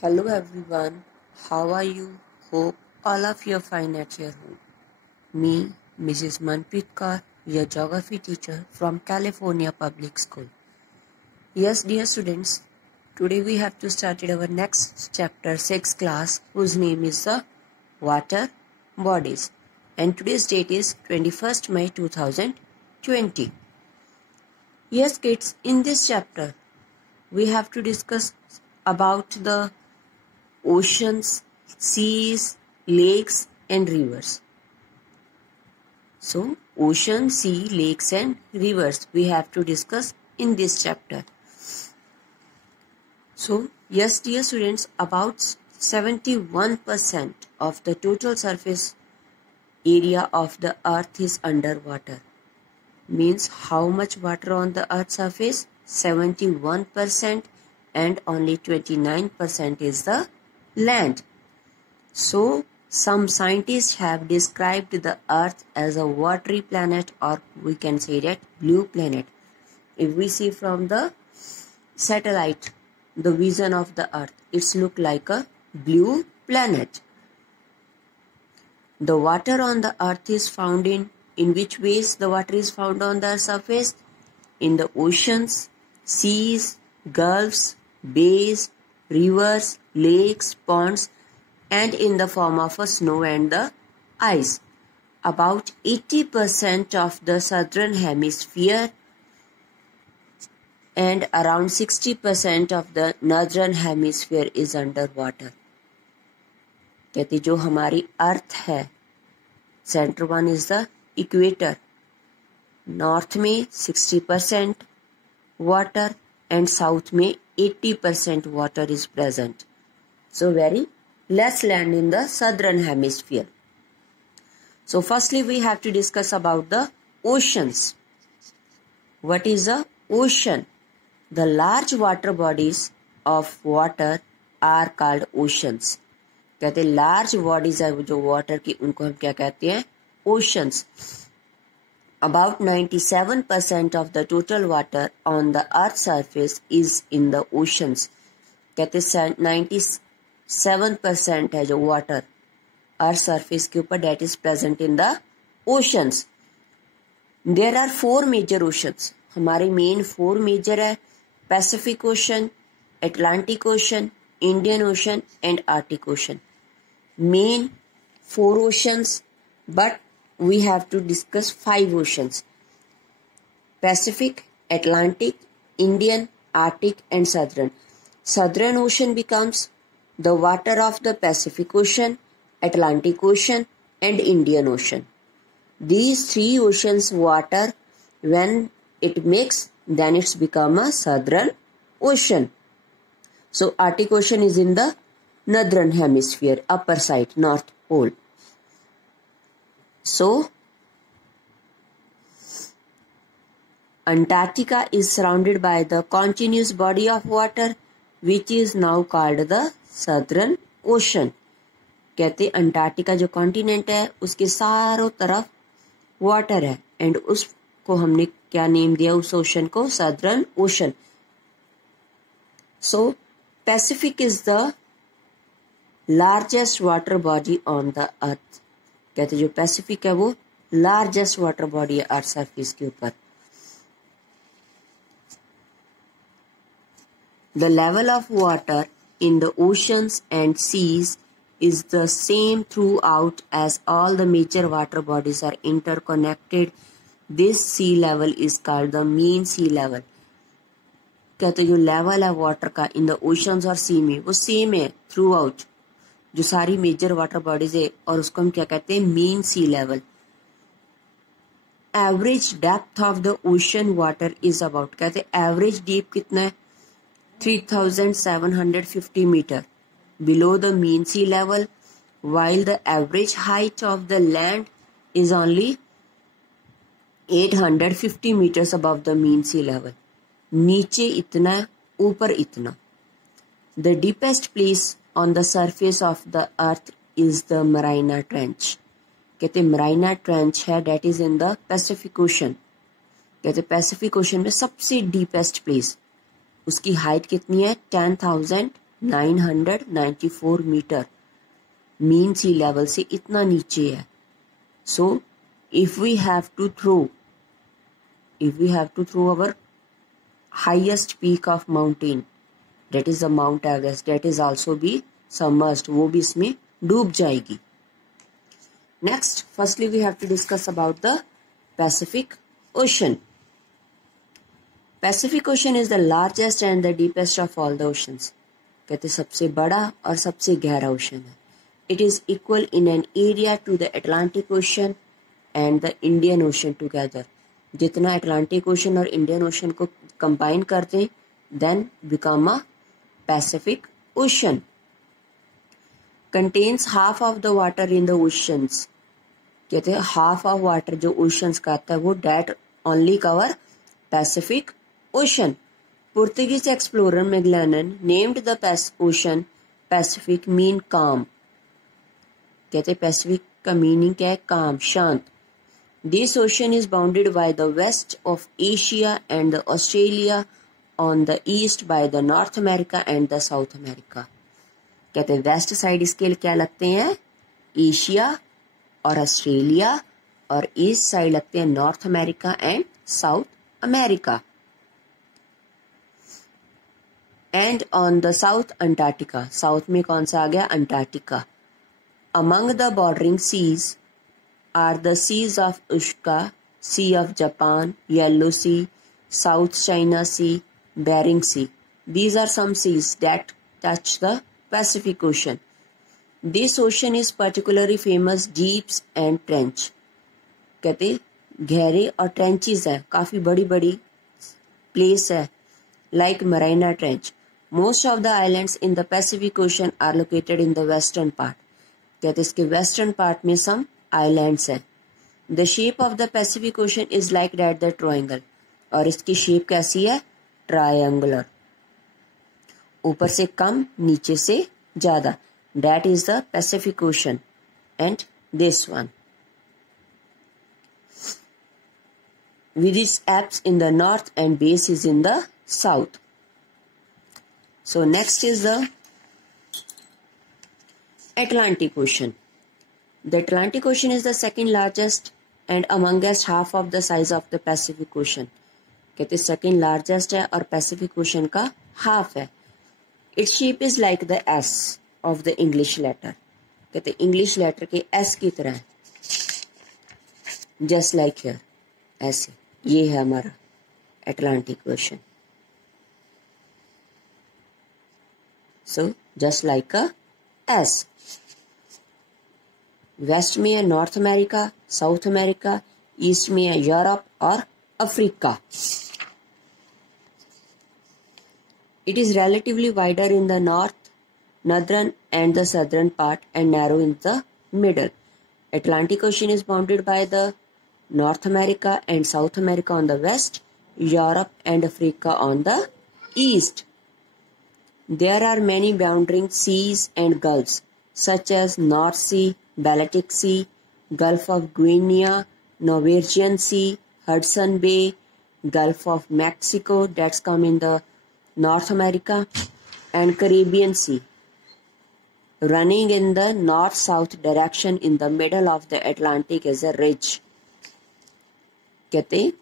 Hello everyone, how are you? Hope all of you are fine at your home. Me, Mrs. Manpreet Kaur, your geography teacher from California Public School. Yes, dear students, today we have to start our next chapter 6 class whose name is the Water Bodies and today's date is 21st May 2020. Yes kids, in this chapter we have to discuss about the oceans, seas, lakes and rivers. So, ocean, sea, lakes and rivers we have to discuss in this chapter. So, yes dear students, about 71% of the total surface area of the earth is underwater. Means how much water on the earth's surface? 71% and only 29% is the land. So, some scientists have described the earth as a watery planet, or we can say that blue planet. If we see from the satellite, the vision of the earth, it's look like a blue planet. The water on the earth is found in which ways the water is found on the surface? In the oceans, seas, gulfs, bays, rivers, lakes, ponds, and in the form of a snow and the ice. About 80% of the southern hemisphere and around 60% of the northern hemisphere is underwater. कहते जो हमारी अर्थ है, centre one is the equator. North में 60% water and south में 80% water is present. So very less land in the southern hemisphere. So firstly we have to discuss about the oceans. What is the ocean? The large water bodies of water are called oceans. कहते हैं large bodies है जो water की, उनको हम क्या कहते हैं? Oceans. About 97% of the total water on the earth's surface is in the oceans. कहते हैं 97% है जो वाटर अर्थ सरफेस के ऊपर that is present in the oceans. There are 4 major oceans. हमारे मेन 4 मेजर है: Pacific Ocean, Atlantic Ocean, Indian Ocean and Arctic Ocean. Main 4 oceans, but we have to discuss 5 oceans: Pacific, Atlantic, Indian, Arctic and Southern. Southern Ocean becomes the water of the Pacific Ocean, Atlantic Ocean and Indian Ocean. These 3 oceans water, when it mix, then it's become a Southern Ocean. So Arctic Ocean is in the northern hemisphere, upper side, North Pole. So Antarctica is surrounded by the continuous body of water which is now called the Southern Ocean. कहते Antarctica जो continent है उसके चारों तरफ water है and उसको हमने क्या नेम दिया उस ओशन को? Southern ocean. So Pacific is the largest water body on the earth. कहते जो पैसिफिक है वो लार्जेस्ट वाटर बॉडी है अर्थ सरफेस के ऊपर. The level of water in the oceans and seas is the same throughout as all the major water bodies are interconnected. This sea level is called the mean sea level. कहते जो level है water का इन the oceans और सी में वो same है through out जो सारी मेजर वाटर बॉडीज है और उसको हम क्या कहते हैं? Mean sea level. Average depth of the ocean water is about, कहते एवरेज डीप कितना है? 3750 meter below the mean sea level, while the average height of the land is only 850 meters above the mean sea level. नीचे इतना, ऊपर इतना. The deepest place on the surface of the earth is the Mariana Trench. कहते Mariana Trench है that is in the Pacific Ocean. कहते Pacific ocean में सबसे deepest place, उसकी हाइट कितनी है? 10,000 994 मीटर मीन सी लेवल से इतना नीचे है. सो if we have to throw our highest peak of mountain, that is the Mount Everest, that is also be submerged, वो भी इसमें डूब जाएगी. Next, firstly we have to discuss about the Pacific Ocean. Pacific Ocean is the largest and the deepest of all the oceans. कहते सबसे बड़ा और सबसे गहरा ओशन है. It is equal in an area to the Atlantic Ocean and the Indian Ocean together. जितना Atlantic ocean और Indian ocean को कंबाइन करते हैं, then become a Pacific Ocean. Contains half of the water in the oceans. कहते हैं half of water जो oceans का आता है वो that only cover Pacific Ocean. Portuguese explorer Magellan named the ocean Pacific mean calm. कहते हैं Pacific का मीनिंग क्या है? calm, शांत. This ocean is bounded by the west of Asia and the Australia, on the east by the North America and the South America. कहते हैं west side इसके क्या लगते हैं? एशिया और ऑस्ट्रेलिया, और ईस्ट साइड लगते हैं North America and South America. And on the south Antarctica, south में कौन सा आ गया? Antarctica. Among the bordering seas are the seas of Ushka, Sea of Japan, Yellow Sea, South China Sea, Bering Sea. These are some seas that touch the Pacific Ocean. This ocean is particularly famous deeps and trench. कहते गहरे और trenches है, काफी बड़ी बड़ी place है, like Mariana Trench. Most of the islands in the Pacific Ocean are located in the western part. कहते इसके वेस्टर्न पार्ट में some islands है. The shape of the Pacific Ocean is like that the triangle. और इसकी shape कैसी है? Triangular. ऊपर से कम, नीचे से ज्यादा. That is the Pacific Ocean. And this one, with its apse in the north and base is in the south. So next is the Atlantic Ocean. The Atlantic Ocean is the second largest and amongst half of the size of the Pacific Ocean. कहते second largest है और Pacific Ocean का half है. Its shape is like the S of the English letter. कहते English letter के S की तरह है. Just like here, ऐसे. ये है हमारा Atlantic Ocean. So just like a S. West में है North America, South America, east में है यूरोप और Africa. It is relatively wider in the northern and the southern part and narrow in the middle. Atlantic Ocean is bounded by the North America and South America on the west, Europe and Africa on the east. There are many bounding seas and gulfs such as North Sea, Baltic Sea, Gulf of Guinea, Norwegian Sea, Hudson Bay, Gulf of Mexico, that's come in the North America, and Caribbean Sea, running in the north-south direction in the middle of the Atlantic is a ridge. कहते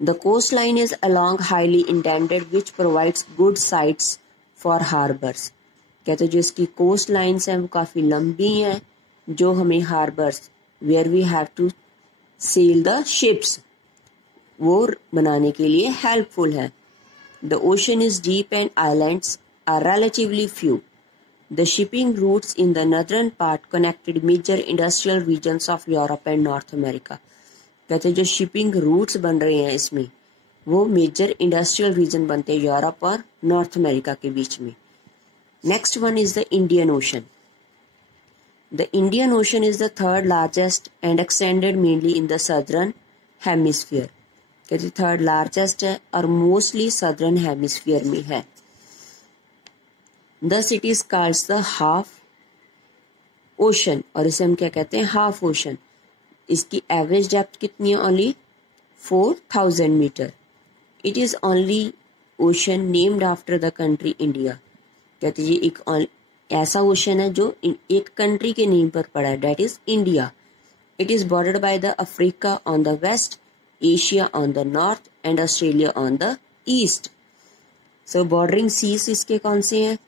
the coastline is along highly indented which provides good sites for harbors. कहते जो इसकी coast lines हैं वो काफ़ी लंबी हैं जो हमें harbours where we have to sail the ships वो बनाने के लिए हेल्पफुल है. The ocean is deep and islands are relatively few. The shipping routes in the northern part connected major industrial regions of Europe and North America. कहते जो shipping roots बन रहे हैं इसमें वो मेजर इंडस्ट्रियल रीजन बनते हैं यूरोप और नॉर्थ अमेरिका के बीच में. Next one is the Indian Ocean. The Indian Ocean is the third largest and extended mainly in the southern hemisphere. कहते थर्ड लार्जेस्ट है और मोस्टली सदर्न हेमिस्फीयर में है. Thus it is called the half ocean और इसे हम क्या कहते हैं? Half ocean. इसकी एवरेज डेप्थ कितनी है? Only 4000 metre. It is only ocean named after the country India. कहते ये एक ऐसा ओशन है जो एक कंट्री के नेम पर पड़ा है, that is India. It is bordered by the Africa on the west, Asia on the north and Australia on the east. So bordering seas इसके कौन से हैं?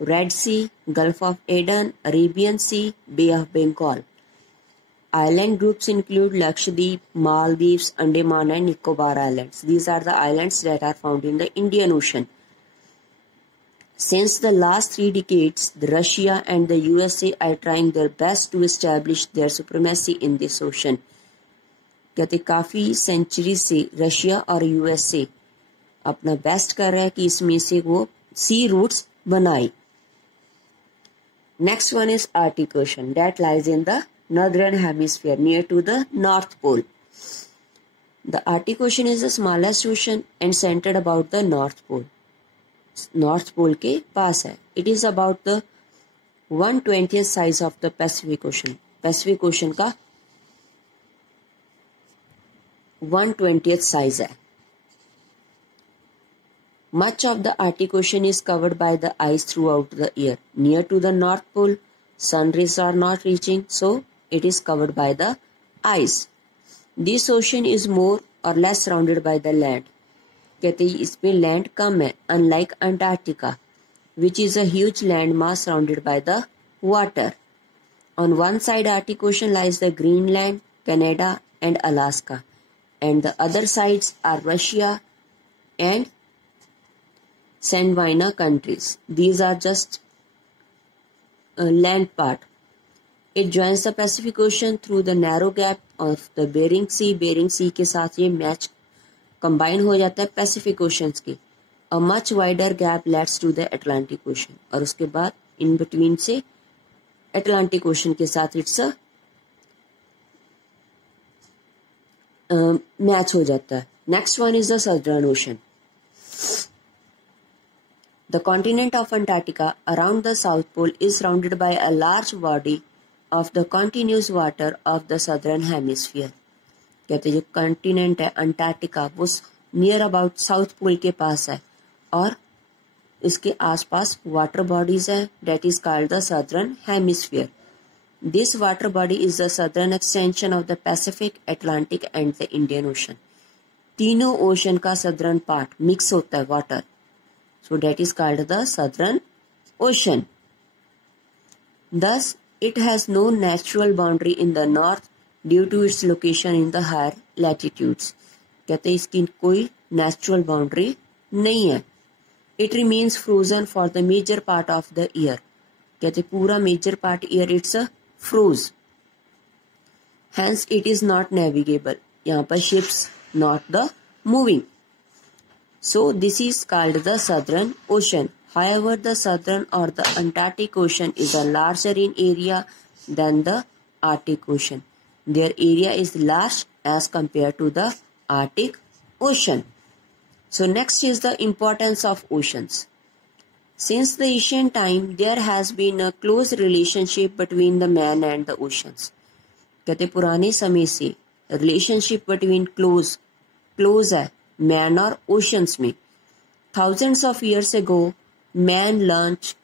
Red Sea, Gulf of Aden, Arabian Sea, Bay of Bengal. Island groups include Lakshadweep, Maldives, Andaman and Nicobar Islands. These are the islands that are found in the Indian Ocean. Since the last 3 decades, Russia and the USA are trying their best to establish their supremacy in this ocean. कहते काफ़ी century से Russia और USA अपना best कर रहा है कि इसमें से वो सी रूट्स बनाए. Next one is Arctic ocean that lies in the northern hemisphere near to the North Pole. The Arctic Ocean is the smallest ocean and centered about the North Pole. North Pole के पास है. It is about the 1/20th size of the Pacific Ocean. Pacific Ocean का 1/20th size है. Much of the Arctic Ocean is covered by the ice throughout the year. Near to the North Pole, sun rays are not reaching, so it is covered by the ice. This ocean is more or less surrounded by the land. कहते हैं इसमें land कम है, unlike Antarctica, which is a huge land mass surrounded by the water. On one side Arctic Ocean lies the Greenland, Canada and Alaska, and the other sides are Russia and Sandwina countries. These are just land part. It joins the Pacific Ocean through the narrow gap of the Bering Sea. Bering Sea के साथ ये match combine हो जाता है Pacific oceans की. A much wider gap leads to the Atlantic Ocean. और उसके बाद इन बिटवीन से अटलांटिक ओशन के साथ इट्स मैच हो जाता है. Next one is the southern ocean. The continent of Antarctica around the South Pole is surrounded by a large body of the continuous water of the southern hemisphere. कहते जो continent है Antarctica वो near about south pole के पास है और इसके आसपास water bodies है that is called the southern hemisphere. This water body is the southern extension of the Pacific, Atlantic and the Indian Ocean. तीनों ओशन का सदर्न पार्ट मिक्स होता है वाटर, so that is called the southern ocean. Thus it has no natural boundary in the north due to its location in the higher latitudes. कहते हैं इसकी कोई natural boundary नहीं है. It remains frozen for the major part of the year. कहते पूरा major part year it's a froze. Hence it is not navigable. यहाँ पर ships not the moving. So this is called the Southern Ocean. However, the Southern or the Antarctic Ocean is a larger in area than the Arctic Ocean. Their area is large as compared to the Arctic Ocean. So next is the importance of oceans. Since the ancient time, there has been a close relationship between the man and the oceans. कहते पुराने समय से relationship between close है man और oceans में. Thousands of years ago, man learned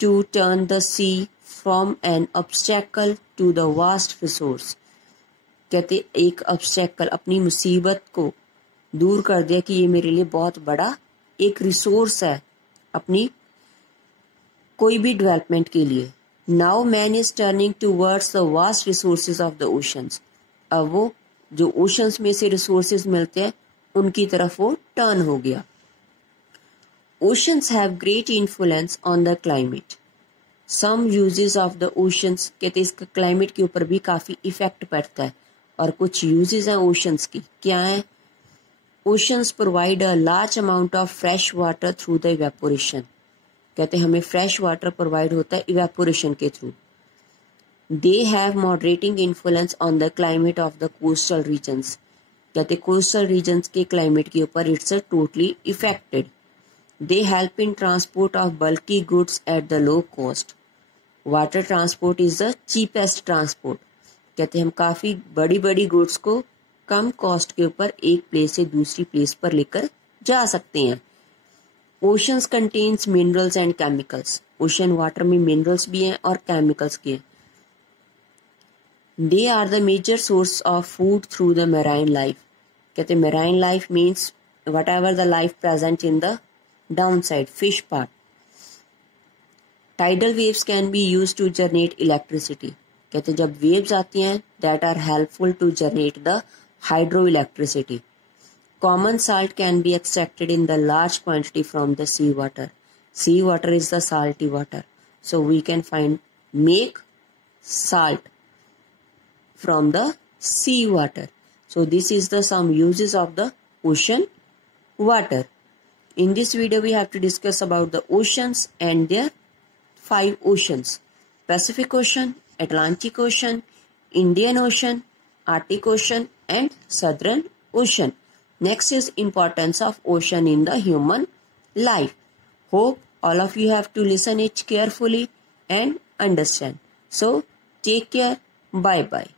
to turn the sea from an obstacle to the vast resource. कहते एक obstacle अपनी मुसीबत को दूर कर दिया कि ये मेरे लिए बहुत बड़ा एक रिसोर्स है अपनी कोई भी डेवलपमेंट के लिए. Now man is turning towards the vast resources of the oceans. अब वो जो oceans में से resources मिलते हैं उनकी तरफ वो टर्न हो गया. Oceans have great influence on the climate. Some uses of the oceans कहते इसका क्लाइमेट के ऊपर भी काफ़ी इफेक्ट पड़ता है और कुछ यूजेस हैं ओशंस की. क्या है? Oceans provide a large amount of fresh water through the evaporation. कहते हमें फ्रेश वाटर प्रोवाइड होता है इवेपोरेशन के through. They have moderating influence on the climate of the coastal regions. कहते कोस्टल रीजन्स के क्लाइमेट के ऊपर it's totally affected. They help in transport of bulky goods at the low cost. Water transport is the cheapest transport. कहते हम काफ़ी बड़ी बड़ी goods को कम कॉस्ट के ऊपर एक प्लेस से दूसरी प्लेस पर लेकर जा सकते हैं. Oceans contains minerals and chemicals. Ocean water में मिनरल्स भी हैं और केमिकल्स भी हैं. They are the major source of food through the marine life. कहते marine life means whatever the life present in the down side fish part. Tidal waves can be use to generate electricity. कहते जब waves आती हैं that are helpful to generate the hydro electricity. Common salt can be extracted in the large quantity from the sea water. Sea water is the salty water. So we can make salt from the sea water. So this is the some uses of the ocean water. In this video we have to discuss about the oceans and their 5 oceans. Pacific Ocean, Atlantic Ocean, Indian Ocean, Arctic Ocean and Southern Ocean. Next is importance of ocean in the human life. Hope all of you have to listen it carefully and understand. So take care. Bye bye.